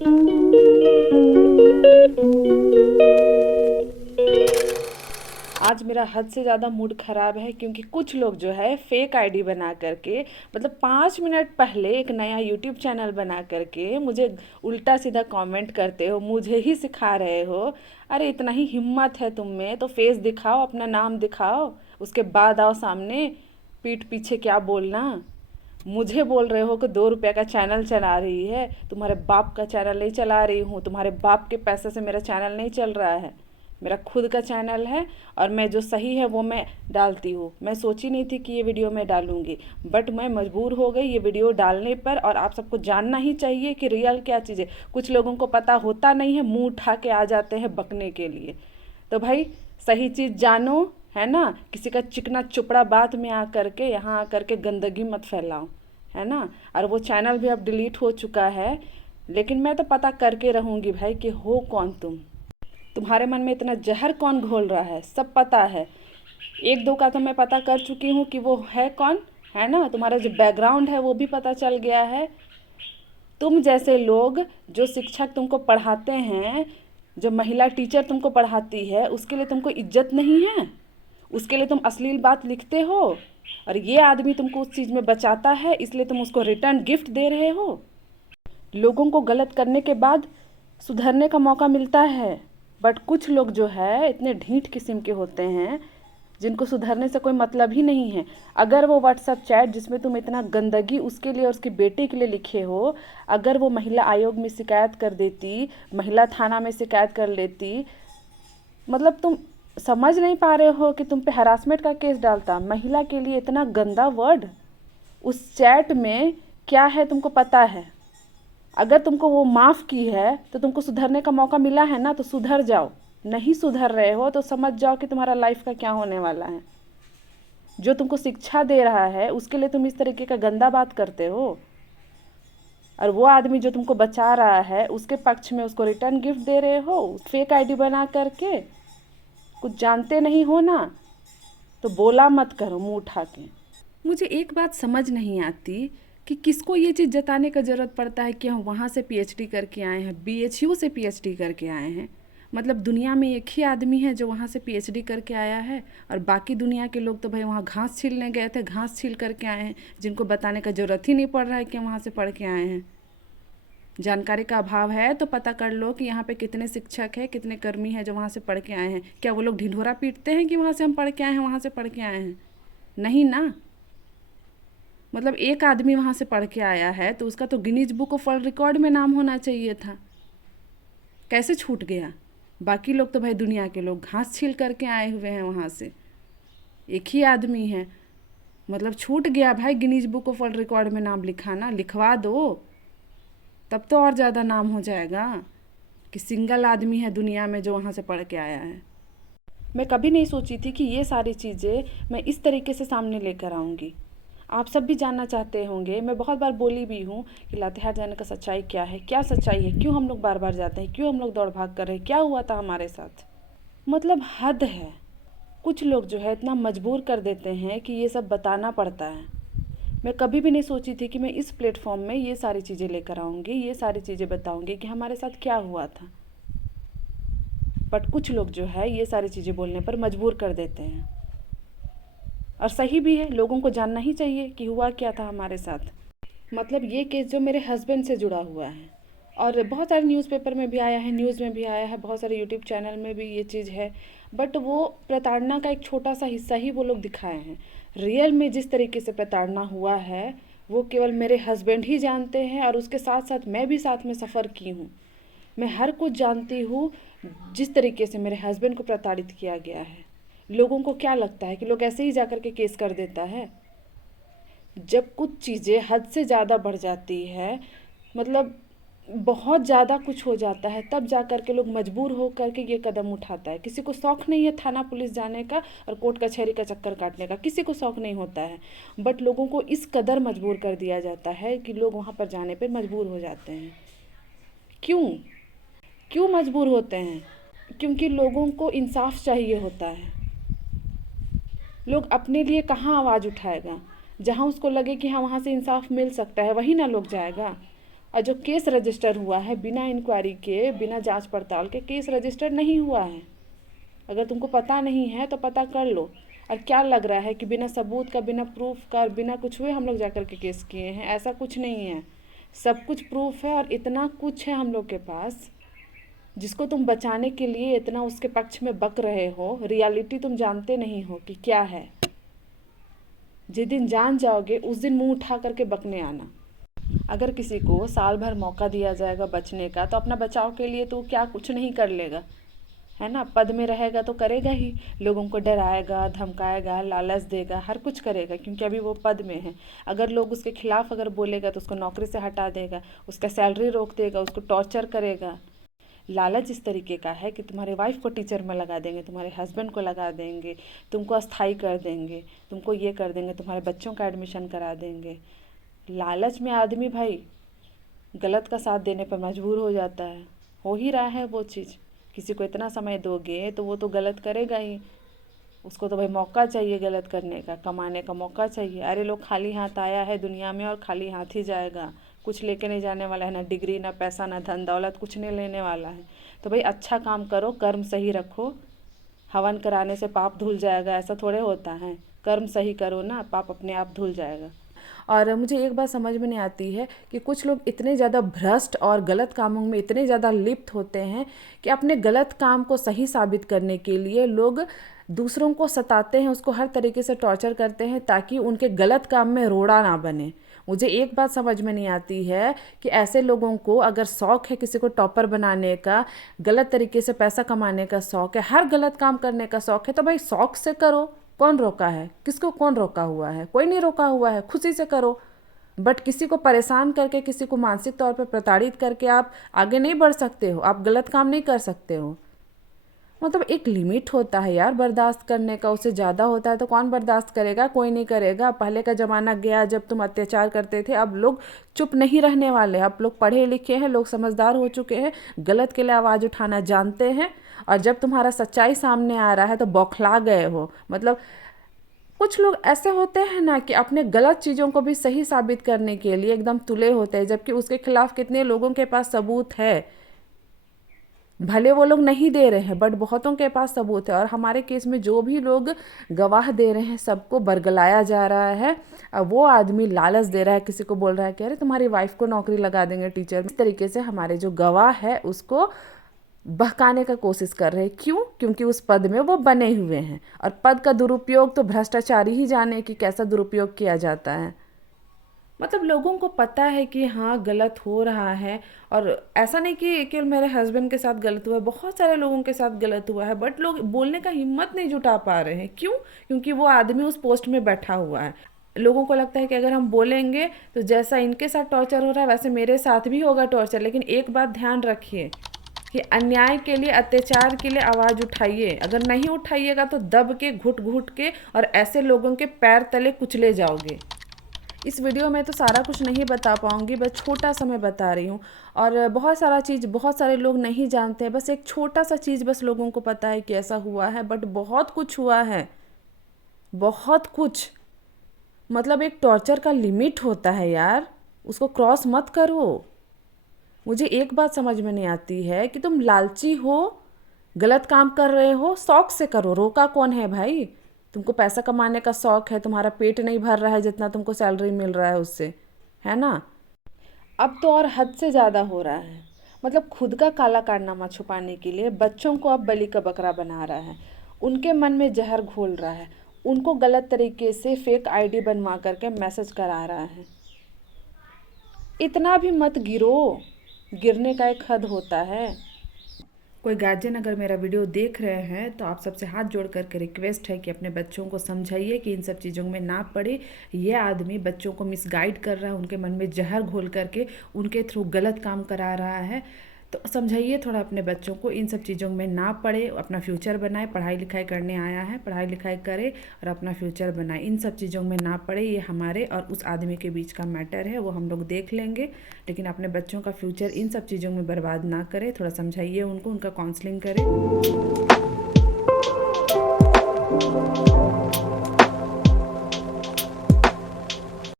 आज मेरा हद से ज़्यादा मूड ख़राब है क्योंकि कुछ लोग जो है फेक आईडी बना करके, मतलब 5 मिनट पहले एक नया यूट्यूब चैनल बना करके मुझे उल्टा सीधा कमेंट करते हो, मुझे ही सिखा रहे हो। अरे इतना ही हिम्मत है तुम में तो फेस दिखाओ, अपना नाम दिखाओ, उसके बाद आओ सामने पीठ पीछे क्या बोलना। मुझे बोल रहे हो कि 2 रुपये का चैनल चला रही है, तुम्हारे बाप का चैनल नहीं चला रही हूँ, तुम्हारे बाप के पैसे से मेरा चैनल नहीं चल रहा है, मेरा खुद का चैनल है और मैं जो सही है वो मैं डालती हूँ। मैं सोची नहीं थी कि ये वीडियो मैं डालूँगी, बट मैं मजबूर हो गई ये वीडियो डालने पर। और आप सबको जानना ही चाहिए कि रियल क्या चीज़ है। कुछ लोगों को पता होता नहीं है, मुंह उठा के आ जाते हैं बकने के लिए। तो भाई सही चीज़ जानो, है ना। किसी का चिकना चुपड़ा बात में आ करके यहाँ आ करके गंदगी मत फैलाओ, है ना। और वो चैनल भी अब डिलीट हो चुका है, लेकिन मैं तो पता करके रहूँगी भाई कि हो कौन तुम। तुम्हारे मन में इतना जहर कौन घोल रहा है सब पता है। एक दो का तो मैं पता कर चुकी हूँ कि वो है कौन, है ना। तुम्हारा जो बैकग्राउंड है वो भी पता चल गया है। तुम जैसे लोग, जो शिक्षक तुमको पढ़ाते हैं, जो महिला टीचर तुमको पढ़ाती है, उसके लिए तुमको इज्जत नहीं है, उसके लिए तुम अश्लील बात लिखते हो। और ये आदमी तुमको उस चीज़ में बचाता है, इसलिए तुम उसको रिटर्न गिफ्ट दे रहे हो। लोगों को गलत करने के बाद सुधरने का मौका मिलता है, बट कुछ लोग जो है इतने ढीठ किस्म के होते हैं जिनको सुधरने से कोई मतलब ही नहीं है। अगर वो व्हाट्सअप चैट जिसमें तुम इतना गंदगी उसके लिए और उसकी बेटे के लिए लिखे हो, अगर वो महिला आयोग में शिकायत कर देती, महिला थाना में शिकायत कर लेती, मतलब तुम समझ नहीं पा रहे हो कि तुम पे हरासमेंट का केस डालता। महिला के लिए इतना गंदा वर्ड उस चैट में क्या है तुमको पता है। अगर तुमको वो माफ़ की है तो तुमको सुधरने का मौका मिला है ना, तो सुधर जाओ। नहीं सुधर रहे हो तो समझ जाओ कि तुम्हारा लाइफ का क्या होने वाला है। जो तुमको शिक्षा दे रहा है उसके लिए तुम इस तरीके का गंदा बात करते हो, और वो आदमी जो तुमको बचा रहा है उसके पक्ष में उसको रिटर्न गिफ्ट दे रहे हो फेक आईडी बना करके। कुछ जानते नहीं हो ना तो बोला मत करो मुंह उठा के। मुझे एक बात समझ नहीं आती कि किसको ये चीज़ जताने का ज़रूरत पड़ता है कि हम वहाँ से पीएचडी करके आए हैं, बीएचयू से पीएचडी करके आए हैं। मतलब दुनिया में एक ही आदमी है जो वहाँ से पीएचडी करके आया है, और बाकी दुनिया के लोग तो भाई वहाँ घास छीलने गए थे, घास छील करके आए हैं, जिनको बताने का ज़रूरत ही नहीं पड़ रहा है कि वहाँ से पढ़ के आए हैं। जानकारी का अभाव है तो पता कर लो कि यहाँ पे कितने शिक्षक हैं, कितने कर्मी हैं जो वहाँ से पढ़ के आए हैं। क्या वो लोग ढिंढोरा पीटते हैं कि वहाँ से हम पढ़ के आए हैं, वहाँ से पढ़ के आए हैं? नहीं ना। मतलब एक आदमी वहाँ से पढ़ के आया है तो उसका तो Guinness book of world record में नाम होना चाहिए था, कैसे छूट गया? बाकी लोग तो भाई दुनिया के लोग घास छील करके आए हुए हैं वहाँ से, एक ही आदमी है। मतलब छूट गया भाई Guinness book of world record में नाम लिखाना, लिखवा दो, तब तो और ज़्यादा नाम हो जाएगा कि सिंगल आदमी है दुनिया में जो वहाँ से पढ़ के आया है। मैं कभी नहीं सोची थी कि ये सारी चीज़ें मैं इस तरीके से सामने लेकर आऊँगी। आप सब भी जानना चाहते होंगे, मैं बहुत बार बोली भी हूँ कि लातेहार जाने का सच्चाई क्या है, क्या सच्चाई है, क्यों हम लोग बार बार जाते हैं, क्यों हम लोग दौड़ भाग कर रहे हैं, क्या हुआ था हमारे साथ। मतलब हद है। कुछ लोग जो है इतना मजबूर कर देते हैं कि ये सब बताना पड़ता है। मैं कभी भी नहीं सोची थी कि मैं इस प्लेटफॉर्म में ये सारी चीज़ें लेकर आऊँगी, ये सारी चीज़ें बताऊँगी कि हमारे साथ क्या हुआ था। बट कुछ लोग जो है ये सारी चीज़ें बोलने पर मजबूर कर देते हैं, और सही भी है, लोगों को जानना ही चाहिए कि हुआ क्या था हमारे साथ। मतलब ये केस जो मेरे हस्बैंड से जुड़ा हुआ है, और बहुत सारे न्यूज़पेपर में भी आया है, न्यूज़ में भी आया है, बहुत सारे यूट्यूब चैनल में भी ये चीज़ है, बट वो प्रताड़ना का एक छोटा सा हिस्सा ही वो लोग दिखाए हैं। रियल में जिस तरीके से प्रताड़ना हुआ है वो केवल मेरे हस्बैंड ही जानते हैं, और उसके साथ साथ मैं भी साथ में सफ़र की हूँ। मैं हर कुछ जानती हूँ जिस तरीके से मेरे हस्बैंड को प्रताड़ित किया गया है। लोगों को क्या लगता है कि लोग ऐसे ही जा कर के केस कर देता है? जब कुछ चीज़ें हद से ज़्यादा बढ़ जाती है, मतलब बहुत ज़्यादा कुछ हो जाता है, तब जा कर के लोग मजबूर हो कर के ये कदम उठाता है। किसी को शौक़ नहीं है थाना पुलिस जाने का और कोर्ट कचहरी का चक्कर काटने का, किसी को शौक़ नहीं होता है, बट लोगों को इस कदर मजबूर कर दिया जाता है कि लोग वहाँ पर जाने पर मजबूर हो जाते हैं। क्यों? क्यों मजबूर होते हैं? क्योंकि लोगों को इंसाफ चाहिए होता है। लोग अपने लिए कहाँ आवाज़ उठाएगा? जहाँ उसको लगे कि हाँ वहाँ से इंसाफ मिल सकता है वहीं ना लोग जाएगा। और जो केस रजिस्टर हुआ है बिना इंक्वायरी के, बिना जांच पड़ताल के केस रजिस्टर नहीं हुआ है। अगर तुमको पता नहीं है तो पता कर लो। और क्या लग रहा है कि बिना सबूत का, बिना प्रूफ का, बिना कुछ हुए हम लोग जाकर के केस किए हैं? ऐसा कुछ नहीं है, सब कुछ प्रूफ है और इतना कुछ है हम लोग के पास, जिसको तुम बचाने के लिए इतना उसके पक्ष में बक रहे हो। रियलिटी तुम जानते नहीं हो कि क्या है। जिस दिन जान जाओगे उस दिन मुंह उठा करके बकने आना। अगर किसी को साल भर मौका दिया जाएगा बचने का, तो अपना बचाव के लिए तो क्या कुछ नहीं कर लेगा, है ना? पद में रहेगा तो करेगा ही, लोगों को डराएगा, धमकाएगा, लालच देगा, हर कुछ करेगा, क्योंकि अभी वो पद में है। अगर लोग उसके खिलाफ अगर बोलेगा तो उसको नौकरी से हटा देगा, उसका सैलरी रोक देगा, उसको टॉर्चर करेगा। लालच इस तरीके का है कि तुम्हारे वाइफ को टीचर में लगा देंगे, तुम्हारे हस्बैंड को लगा देंगे, तुमको अस्थाई कर देंगे, तुमको ये कर देंगे, तुम्हारे बच्चों का एडमिशन करा देंगे। लालच में आदमी भाई गलत का साथ देने पर मजबूर हो जाता है। हो ही रहा है वो चीज़। किसी को इतना समय दोगे तो वो तो गलत करेगा ही। उसको तो भाई मौका चाहिए गलत करने का, कमाने का मौका चाहिए। अरे लोग खाली हाथ आया है दुनिया में और खाली हाथ ही जाएगा, कुछ लेके नहीं जाने वाला है, ना डिग्री, ना पैसा, ना धन दौलत, कुछ नहीं लेने वाला है। तो भाई अच्छा काम करो, कर्म सही रखो। हवन कराने से पाप धुल जाएगा ऐसा थोड़े होता है। कर्म सही करो ना, पाप अपने आप धुल जाएगा। और मुझे एक बात समझ में नहीं आती है कि कुछ लोग इतने ज़्यादा भ्रष्ट और गलत कामों में इतने ज़्यादा लिप्त होते हैं कि अपने गलत काम को सही साबित करने के लिए लोग दूसरों को सताते हैं, उसको हर तरीके से टॉर्चर करते हैं ताकि उनके गलत काम में रोड़ा ना बने। मुझे एक बात समझ में नहीं आती है कि ऐसे लोगों को अगर शौक़ है किसी को टॉपर बनाने का, गलत तरीके से पैसा कमाने का शौक़ है, हर गलत काम करने का शौक़ है, तो भाई शौक़ से करो। कौन रोका है? किसको कौन रोका हुआ है? कोई नहीं रोका हुआ है, खुशी से करो। बट किसी को परेशान करके, किसी को मानसिक तौर पर प्रताड़ित करके आप आगे नहीं बढ़ सकते हो, आप गलत काम नहीं कर सकते हो। मतलब एक लिमिट होता है यार बर्दाश्त करने का, उससे ज़्यादा होता है तो कौन बर्दाश्त करेगा? कोई नहीं करेगा। पहले का ज़माना गया जब तुम अत्याचार करते थे, अब लोग चुप नहीं रहने वाले। अब लोग पढ़े लिखे हैं, लोग समझदार हो चुके हैं, गलत के लिए आवाज़ उठाना जानते हैं। और जब तुम्हारा सच्चाई सामने आ रहा है तो बौखला गए हो। मतलब कुछ लोग ऐसे होते हैं ना कि अपने गलत चीज़ों को भी सही साबित करने के लिए एकदम तुले होते हैं, जबकि उसके खिलाफ कितने लोगों के पास सबूत है। भले वो लोग नहीं दे रहे हैं बट बहुतों के पास सबूत है। और हमारे केस में जो भी लोग गवाह दे रहे हैं सबको बरगलाया जा रहा है। अब वो आदमी लालच दे रहा है, किसी को बोल रहा है कि अरे तुम्हारी वाइफ को नौकरी लगा देंगे टीचर। इस तरीके से हमारे जो गवाह है उसको बहकाने का कोशिश कर रहे हैं। क्यों? क्योंकि उस पद में वो बने हुए हैं। और पद का दुरुपयोग तो भ्रष्टाचारी ही जाने कि कैसा दुरुपयोग किया जाता है। मतलब लोगों को पता है कि हाँ गलत हो रहा है। और ऐसा नहीं कि केवल मेरे हस्बैंड के साथ गलत हुआ है, बहुत सारे लोगों के साथ गलत हुआ है, बट लोग बोलने का हिम्मत नहीं जुटा पा रहे हैं। क्यों? क्योंकि वो आदमी उस पोस्ट में बैठा हुआ है। लोगों को लगता है कि अगर हम बोलेंगे तो जैसा इनके साथ टॉर्चर हो रहा है वैसे मेरे साथ भी होगा टॉर्चर। लेकिन एक बात ध्यान रखिए कि अन्याय के लिए, अत्याचार के लिए आवाज़ उठाइए। अगर नहीं उठाइएगा तो दब के, घुट घुट के और ऐसे लोगों के पैर तले कुचले जाओगे। इस वीडियो में तो सारा कुछ नहीं बता पाऊँगी, बस छोटा सा मैं बता रही हूँ। और बहुत सारा चीज़ बहुत सारे लोग नहीं जानते हैं, बस एक छोटा सा चीज़ बस लोगों को पता है कि ऐसा हुआ है। बट बहुत कुछ हुआ है, बहुत कुछ। मतलब एक टॉर्चर का लिमिट होता है यार, उसको क्रॉस मत करो। मुझे एक बात समझ में नहीं आती है कि तुम लालची हो, गलत काम कर रहे हो, शौक से करो, रोका कौन है भाई? तुमको पैसा कमाने का शौक है, तुम्हारा पेट नहीं भर रहा है जितना तुमको सैलरी मिल रहा है उससे, है ना? अब तो और हद से ज़्यादा हो रहा है। मतलब खुद का काला कारनामा छुपाने के लिए बच्चों को अब बलि का बकरा बना रहा है, उनके मन में जहर घोल रहा है, उनको गलत तरीके से फेक आईडी बनवा करके मैसेज करा रहा है। इतना भी मत गिरो, गिरने का एक हद होता है। कोई गार्जियन अगर मेरा वीडियो देख रहे हैं तो आप सबसे हाथ जोड़ करके रिक्वेस्ट है कि अपने बच्चों को समझाइए कि इन सब चीज़ों में ना पड़े। ये आदमी बच्चों को मिसगाइड कर रहा है, उनके मन में जहर घोल करके उनके थ्रू गलत काम करा रहा है। तो समझाइए थोड़ा अपने बच्चों को, इन सब चीज़ों में ना पड़े, अपना फ्यूचर बनाए। पढ़ाई लिखाई करने आया है, पढ़ाई लिखाई करे और अपना फ्यूचर बनाए। इन सब चीज़ों में ना पड़े। ये हमारे और उस आदमी के बीच का मैटर है, वो हम लोग देख लेंगे। लेकिन अपने बच्चों का फ्यूचर इन सब चीज़ों में बर्बाद ना करे। थोड़ा समझाइए उनको, उनका काउंसलिंग करें।